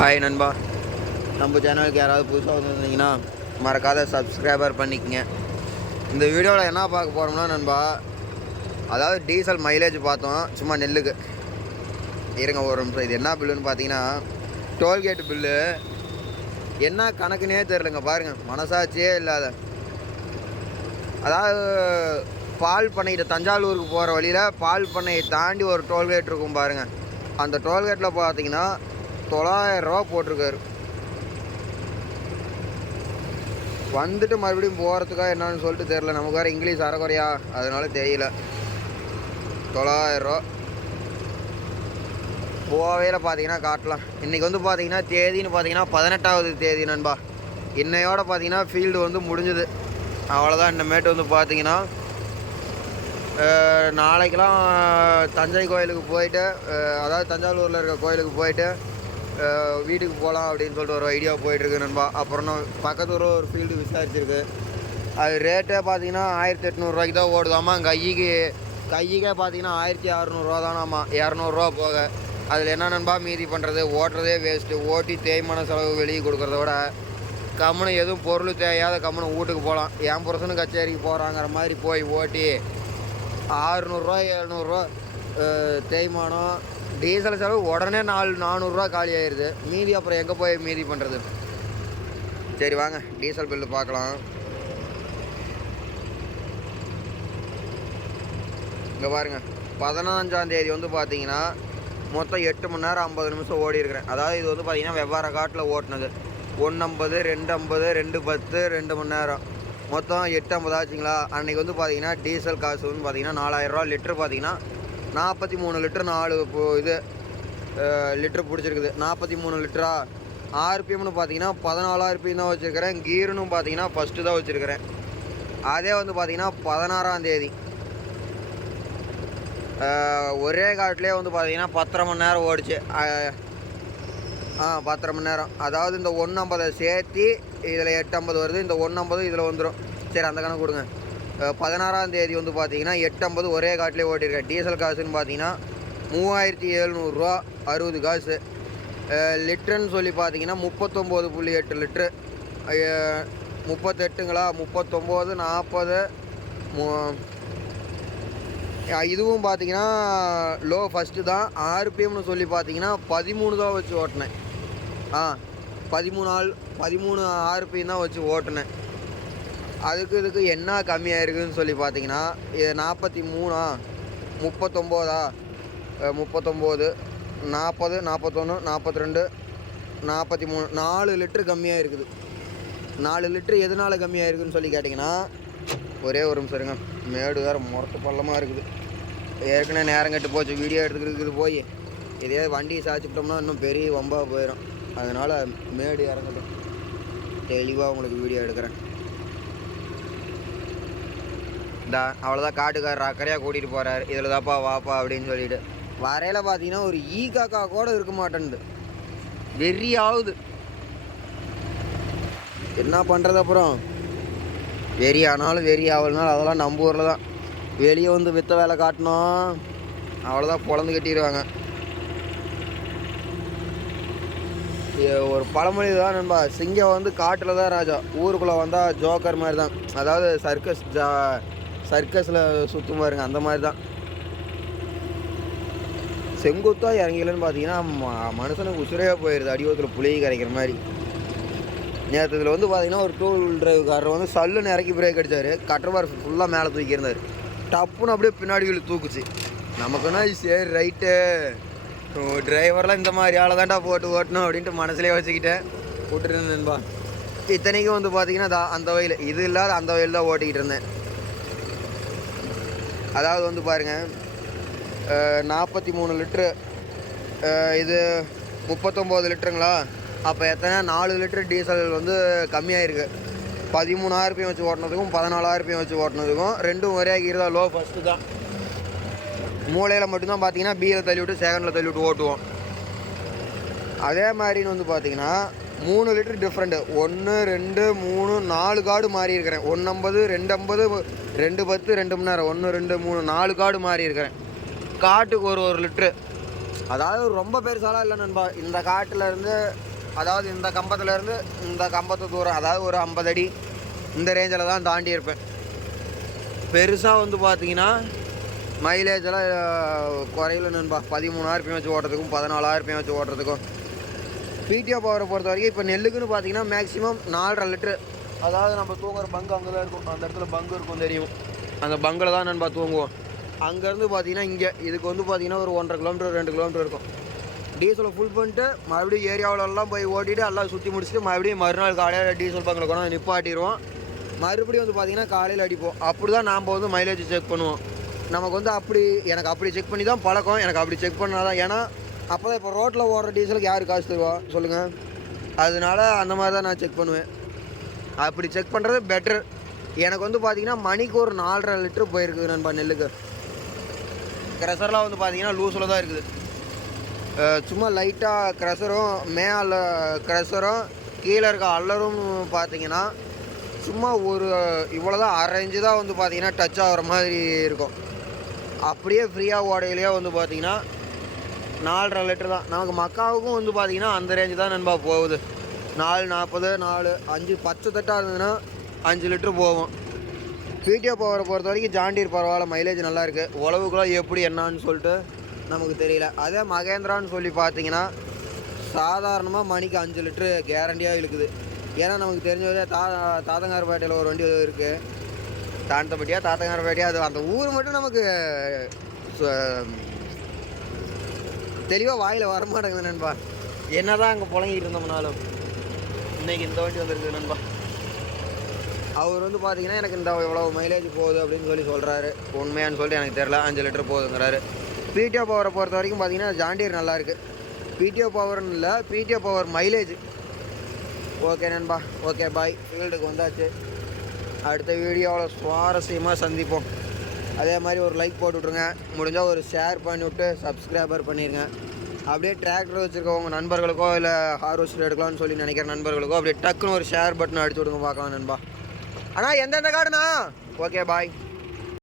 Hi நண்பா. நம்ம சேனலுக்கு யாராவது புதுசாக வந்திருந்தீங்கன்னா மறக்காத சப்ஸ்கிரைபர் பண்ணிக்கங்க. இந்த வீடியோவில் என்ன பார்க்க போகிறோம்னா நண்பா அதாவது டீசல் மைலேஜ் பார்த்தோம் சும்மா நெல்லுக்கு. இருங்க ஒரு நிமிஷம். இது என்ன பில்லுன்னு பார்த்தீங்கன்னா டோல்கேட் பில்லு என்ன கணக்குனே தெரிலங்க பாருங்கள் மனசாட்சியே இல்லாத. அதாவது பால் பண்ணைகிட்ட தஞ்சாவூருக்கு போகிற வழியில் பால் பண்ணையை தாண்டி ஒரு டோல்கேட் இருக்கும் பாருங்கள் அந்த டோல்கேட்டில் பார்த்தீங்கன்னா தொள்ளாயிரரூவா போட்டிருக்காரு. வந்துட்டு மறுபடியும் போகிறதுக்கா என்னன்னு சொல்லிட்டு தெரில நமக்கு வேறு இங்கிலீஷ் அறகுறையா அதனால தெரியல. தொள்ளாயிரம் ரூபா. போவேல பார்த்தீங்கன்னா காட்டலாம். இன்றைக்கி வந்து பார்த்தீங்கன்னா தேதின்னு பார்த்தீங்கன்னா பதினெட்டாவது தேதி நண்பா. இன்னையோட பார்த்தீங்கன்னா ஃபீல்டு வந்து முடிஞ்சுது. அவ்வளோதான் இனிமேட்டு வந்து பார்த்தீங்கன்னா நாளைக்கெலாம் தஞ்சை கோயிலுக்கு போயிட்டு அதாவது தஞ்சாவூரில் இருக்க கோயிலுக்கு போயிட்டு வீட்டுக்கு போகலாம் அப்படின்னு சொல்லிட்டு ஒரு ஐடியா போயிட்டுருக்கு நண்பா. அப்புறம் பக்கத்து ஊரில் ஒரு ஃபீல்டு விசாரிச்சிருக்கு. அது ரேட்டே பார்த்தீங்கன்னா ஆயிரத்தி எட்நூறுரூவாய்க்கு தான் ஓடுதாமா. கைக்கு கைக்கே பார்த்தீங்கன்னா ஆயிரத்தி அறநூறுவா தானாமா. இரநூறுவா போக. அதில் என்ன நண்பா மீதி பண்ணுறது ஓட்டுறதே வேஸ்ட்டு ஓட்டி தேய்மான செலவு வெளியே கொடுக்குறத விட கம்முனு எதுவும் பொருள் தேவையாத கம்முனு வீட்டுக்கு போகலாம் என் புருஷனு கச்சேரிக்கு போகிறாங்கிற மாதிரி போய் ஓட்டி ஆறுநூறுவா எழுநூறுவா தேய்மானம் டீசல் செலவு உடனே நாலு நானூறுரூவா காலி ஆயிடுது மீதி அப்புறம் எங்கே போய் மீதி பண்ணுறது சரி வாங்க. டீசல் பில்லு பார்க்கலாம். இங்கே பாருங்க. பதினஞ்சாந்தேதி வந்து பார்த்தீங்கன்னா மொத்தம் எட்டு மணி நேரம் ஐம்பது நிமிஷம் ஓடி இருக்கிறேன். அதாவது இது வந்து பார்த்தீங்கன்னா வெவ்வேறு காட்டில் ஓட்டினது. ஒன்று ஐம்பது ரெண்டு ஐம்பது ரெண்டு பத்து ரெண்டு மணி நேரம். மொத்தம் எட்டு ஐம்பது ஆச்சுங்களா? அன்றைக்கி வந்து பார்த்தீங்கன்னா டீசல் காசு வந்து பார்த்தீங்கன்னா நாலாயிரரூவா லிட்டர் பார்த்தீங்கன்னா நாற்பத்தி மூணு லிட்டர் நாலு இப்போ- இது லிட்டர் பிடிச்சிருக்குது. நாற்பத்தி மூணு லிட்டரா ஆர்பிஎம்னு பார்த்தீங்கன்னா பதினாலாயிரபிஎம் தான் வச்சுருக்கிறேன். கீருன்னு பார்த்தீங்கன்னா ஃபஸ்ட்டு தான் வச்சுருக்கிறேன். அதே வந்து பார்த்தீங்கன்னா பதினாறாம் தேதி. ஒரே காட்டிலே வந்து பார்த்தீங்கன்னா பத்தரை மணி நேரம் ஓடிச்சு. ஆ பத்தரை மணி நேரம். அதாவது இந்த ஒன்று ஐம்பதை சேர்த்து இதில் எட்டு ஐம்பது வருது. இந்த ஒன்று ஐம்பது இதில் வந்துடும் சரி அந்த கணக்கு கொடுங்க. பதினாறாம் தேதி வந்து பார்த்தீங்கன்னா எட்டு ஐம்பது ஒரே காட்டிலே ஓட்டியிருக்கேன். டீசல் காசுன்னு பார்த்தீங்கன்னா மூவாயிரத்தி எழுநூறுரூவா அறுபது காசு. லிட்டருன்னு சொல்லி பார்த்தீங்கன்னா முப்பத்தொம்போது புள்ளி எட்டு லிட்ரு முப்பத்தெட்டுங்களா? முப்பத்தொம்போது நாற்பது மு இதுவும் பார்த்தீங்கன்னா லோ ஃபஸ்ட்டு தான். ஆர்பிஎம்னு சொல்லி பார்த்தீங்கன்னா பதிமூணு தான் வச்சு ஓட்டினேன். ஆ பதிமூணு ஆள் பதிமூணு ஆர்பிஎம் தான் வச்சு ஓட்டினேன். அதுக்கு இதுக்கு என்ன கம்மியாக இருக்குதுன்னு சொல்லி பார்த்தீங்கன்னா இது நாற்பத்தி மூணா? முப்பத்தொம்போதா? முப்பத்தொம்போது நாற்பது நாற்பத்தொன்று நாற்பத்தி ரெண்டு நாற்பத்தி மூணு நாலு லிட்ரு கம்மியாக இருக்குது நாலு லிட்ரு எதனால் கம்மியாக இருக்குதுன்னு சொல்லி கேட்டிங்கன்னா ஒரே ஒரு நிமிஷம் இருங்க. மேடு வேறு முரத்து பள்ளமாக இருக்குது. ஏற்கனவே நேரம் கட்டு போச்சு. வீடியோ எடுத்துக்கிட்டு போய். இதே வண்டியை சாய்ச்சிக்கிட்டோம்னா இன்னும் பெரிய வம்பாக போயிடும் அதனால் மேடு இறங்கட்டும். தெளிவாக உங்களுக்கு வீடியோ எடுக்கிறேன். இந்த அவ்வளோதான் காட்டுக்காரர் அக்கறையாக கூட்டிகிட்டு போகிறார் இதில் தாப்பா வாப்பா அப்படின்னு சொல்லிட்டு. வரையில் பார்த்தீங்கன்னா ஒரு ஈ காக்கா கூட இருக்க மாட்டேன்து ஆகுது என்ன பண்ணுறது அப்புறம்? வெறி ஆனாலும் வெறி ஆகலனாலும் அதெல்லாம் நம்ம ஊரில் தான். வெளியே வந்து வித்த வேலை காட்டினோம் அவ்வளோதான் பொழந்து கட்டிடுவாங்க. ஒரு பழமொழி தான் நண்பா. சிங்கம் வந்து காட்டில் தான் ராஜா. ஊருக்குள்ளே வந்தால் ஜோக்கர் மாதிரி தான். அதாவது சர்க்கஸ் ஜா சர்க்கஸில் சுற்றும் பாருங்க அந்த மாதிரி தான் செங்குத்தாக இறங்கிலன்னு பார்த்தீங்கன்னா மனுஷனுக்கு உசுரையாக போயிடுது அடிவத்தில் புளியை கரைக்கிற மாதிரி. நேற்று இதில் வந்து பார்த்தீங்கன்னா ஒரு டூ டிரைவ்காரர் வந்து சல்லுன்னு இறக்கி பிரேக் அடிச்சார். கட்டர் பார் ஃபுல்லாக மேலே தூக்கியிருந்தார் டப்புன்னு அப்படியே பின்னாடி தூக்குச்சு. நமக்குன்னா சரி ரைட்டு டிரைவர்லாம் இந்த மாதிரி ஆளை தான்டா போட்டு ஓட்டணும் அப்படின்ட்டு மனசுலேயே வச்சுக்கிட்டேன். விட்டுருந்தேன் இத்தனைக்கும் வந்து பார்த்தீங்கன்னா தா- அந்த வயல் இது இல்லாத அந்த வயல் தான் ஓட்டிக்கிட்டு இருந்தேன். அதாவது வந்து பாருங்கள் நாற்பத்தி மூணு லிட்ரு இது முப்பத்தொம்போது லிட்டருங்களா? அப்போ எத்தனை? நாலு லிட்ரு டீசல் வந்து கம்மியாயிருக்கு. பதிமூணாயிரப்பையும் வச்சு ஓட்டினதுக்கும் பதினாலாயிரப்பையும் வச்சு ஓட்டினதுக்கும் ரெண்டும் ஒரே கீர் தான் லோ ஃபஸ்ட்டு தான். மூளையில் மட்டும்தான் பார்த்தீங்கன்னா பியில் தள்ளி விட்டு செகண்டில் தள்ளி விட்டு ஓட்டுவோம். அதே மாதிரின்னு வந்து பார்த்தீங்கன்னா மூணு லிட்டர் டிஃப்ரெண்ட்டு ஒன்று ரெண்டு மூணு நாலு கார்டு மாறி இருக்கிறேன். ஒன்று ஐம்பது ரெண்டு ஐம்பது ரெண்டு பத்து ரெண்டு மணி நேரம் ஒன்று ரெண்டு மூணு நாலு கார்டு மாறி இருக்கிறேன். காட்டுக்கு ஒரு ஒரு லிட்ரு அதாவது ரொம்ப பெருசாலாம் இல்லை நண்பா. இந்த காட்டில் இருந்து அதாவது இந்த கம்பத்துலேருந்து இந்த கம்பத்து தூரம் அதாவது ஒரு ஐம்பது அடி இந்த ரேஞ்சில் தான் தாண்டி இருப்பேன். பெருசாக வந்து பார்த்தீங்கன்னா மைலேஜெல்லாம் குறையில நண்பா. பதிமூணாயிரம் வச்சு ஓட்டுறதுக்கும் பதினாலாயிரம் வச்சு ஓட்டுறதுக்கும். பிடிஓ பவரை பொறுத்த வரைக்கும் இப்போ நெல்லுக்குன்னு பார்த்தீங்கன்னா மேக்ஸிமம் நாலரை லிட்ரு அதாவது நம்ம தூங்குற பங்கு அங்கே தான் இருக்கும். அந்த இடத்துல பங்கு இருக்கும் தெரியும். அந்த பங்கில் தான் நண்பா தூங்குவோம். அங்கேருந்து பார்த்தீங்கன்னா இங்கே. இதுக்கு வந்து பார்த்தீங்கன்னா ஒரு ஒன்றரை கிலோமீட்டர் ரெண்டு கிலோமீட்டர் இருக்கும். டீசலை ஃபுல் பண்ணிட்டு மறுபடியும் ஏரியாவிலலாம் போய் ஓட்டிட்டு எல்லாம் சுற்றி முடிச்சுட்டு மறுபடியும் மறுநாள் காலையில் டீசல் பங்கில் கொண்டாந்து நிப்பாட்டிடுவோம். மறுபடியும் வந்து பார்த்திங்கன்னா காலையில் அடிப்போம். அப்படி தான் நாம் வந்து மைலேஜ் செக் பண்ணுவோம். நமக்கு வந்து அப்படி எனக்கு அப்படி செக் பண்ணி தான் பழக்கம். எனக்கு அப்படி செக் பண்ணால் தான் ஏன்னா அப்போ தான் இப்போ ரோட்டில் ஓடுற டீசலுக்கு யார் காசு தருவா? சொல்லுங்கள் அதனால அந்த மாதிரி தான் நான் செக் பண்ணுவேன். அப்படி செக் பண்ணுறது பெட்டர் எனக்கு வந்து பார்த்தீங்கன்னா மணிக்கு ஒரு நாலரை லிட்டர் போயிருக்குது நண்பா நெல்லுக்கு. க்ரெஷர்லாம் வந்து பார்த்தீங்கன்னா லூஸில் தான் இருக்குது. சும்மா லைட்டாக க்ரெஷரும் மேல க்ரெஷரும் கீழே இருக்க அல்லரும் பார்த்தீங்கன்னா சும்மா ஒரு இவ்வளோ தான் தான் வந்து பார்த்தீங்கன்னா டச் ஆகிற மாதிரி இருக்கும். அப்படியே ஃப்ரீயாக ஓடையிலேயே வந்து பார்த்தீங்கன்னா நாலரை லிட்டர் தான். நமக்கு மக்காவுக்கும் வந்து பார்த்தீங்கன்னா அந்த ரேஞ்சு தான் நண்பா போகுது. நாலு நாற்பது நாலு அஞ்சு பச்சை தட்டாக இருந்ததுன்னா அஞ்சு லிட்டரு போகும். பிடிஓ பவரை பொறுத்த வரைக்கும் ஜாண்டீர் பரவாயில்ல மைலேஜ் நல்லா இருக்குது உழவுக்குலாம் எப்படி என்னன்னு சொல்லிட்டு நமக்கு தெரியல. அதே மகேந்திரான்னு சொல்லி பார்த்தீங்கன்னா சாதாரணமாக மணிக்கு அஞ்சு லிட்ரு கேரண்டியாக இழுக்குது. ஏன்னா நமக்கு தெரிஞ்சவரே தா தாத்தங்காரப்பேட்டையில் ஒரு வண்டி இருக்குது தாண்டப்பட்டியா தாத்தங்காரப்பேட்டையா அது அந்த ஊர் மட்டும் நமக்கு தெளிவாக வாயில் வரமாட்டேங்குது நண்பா. என்ன தான் அங்கே புழங்கிட்டு இருந்தோம்னாலும் இன்னைக்கு இந்த வண்டி வந்திருக்கு நண்பா. அவர் வந்து பார்த்தீங்கன்னா எனக்கு இந்த இவ்வளோ மைலேஜ் போகுது அப்படின்னு சொல்லி சொல்கிறாரு உண்மையான்னு சொல்லிட்டு எனக்கு தெரில அஞ்சு லிட்டர் போகுதுங்கிறாரு பிடிஓ பவரை பொறுத்த வரைக்கும் பார்த்தீங்கன்னா ஜாண்டியர் நல்லாயிருக்கு பிடிஓ பவர்னு இல்லை பிடிஓ பவர் மைலேஜ் ஓகே நண்பா. ஓகே பாய் ஃபீல்டுக்கு வந்தாச்சு. அடுத்த வீடியோவில் சுவாரஸ்யமாக சந்திப்போம். அதே மாதிரி ஒரு லைக் போட்டு விட்ருங்க முடிஞ்சால் ஒரு ஷேர் பண்ணிவிட்டு சப்ஸ்கிரைபர் பண்ணிடுங்க அப்படியே டிராக்டர் வச்சுருக்க உங்கள் நண்பர்களுக்கோ இல்லை ஹார்வெஸ்டர் எடுக்கலாம்னு சொல்லி நினைக்கிற நண்பர்களுக்கோ அப்படியே டக்குன்னு ஒரு ஷேர் பட்டன் அடிச்சு விடுங்க பார்க்கலாம் நண்பா. அண்ணா எந்தெந்த காடுண்ணா? Okay bye